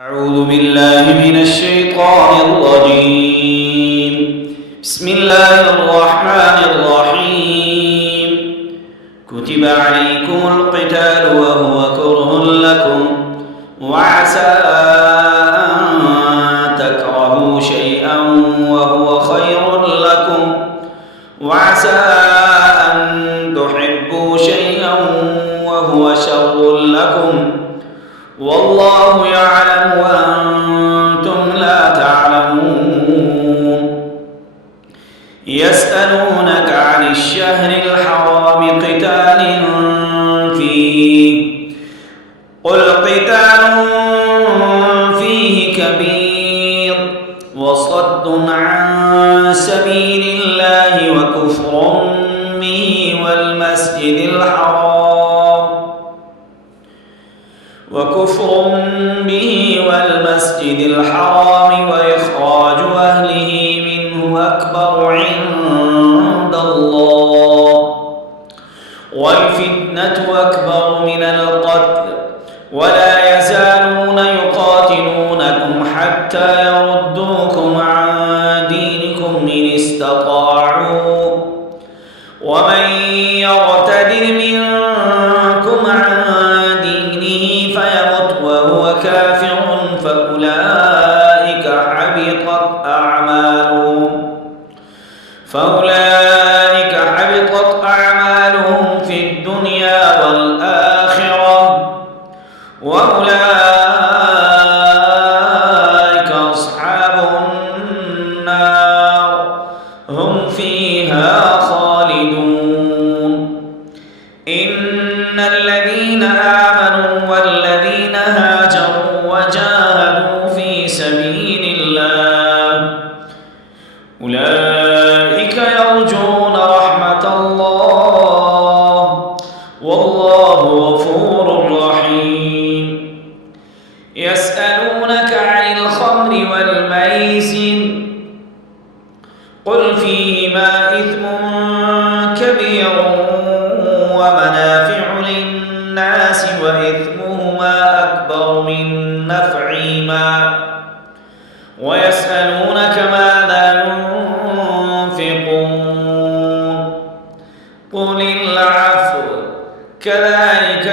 أعوذ بالله من الشيطان الرجيم. بسم الله الرحمن الرحيم. كتب عليكم القتال وهو كره لكم وعسى أن تكرهوا شيئا وهو خير لكم وعسى أن تحبوا شيئا وهو شر لكم والله يعلم وأنتم لا تعلمون. يسألونك عن الشهر الحرام قتال فيه قل قتال فيه كبير وصد عن سبيل الله وكفر به والمسجد الحرام وإخراج أهله منه أكبر عند الله والفتنة أكبر من القتل ولا يزالون يقاتلونكم حتى يردوكم عن دينكم إن استطاعوا ومن يرتد منكم عن دينه فيمت وهو كافر فأولئك حبطت أعمالهم في الدنيا والآخرة وأولئك أصحاب النار هم فيها خالدون. إن الذين آمنوا والذين هاجروا وجاهدوا في سبيل الله أولئك يرجون رحمة الله والله غفور رحيم. يسألونك عن الخمر والميسر قل فيهما إثم كبير ومنافع للناس وإثمهما أكبر من نفعهما ويسألونك ماذا ينفقون قل العفو كذلك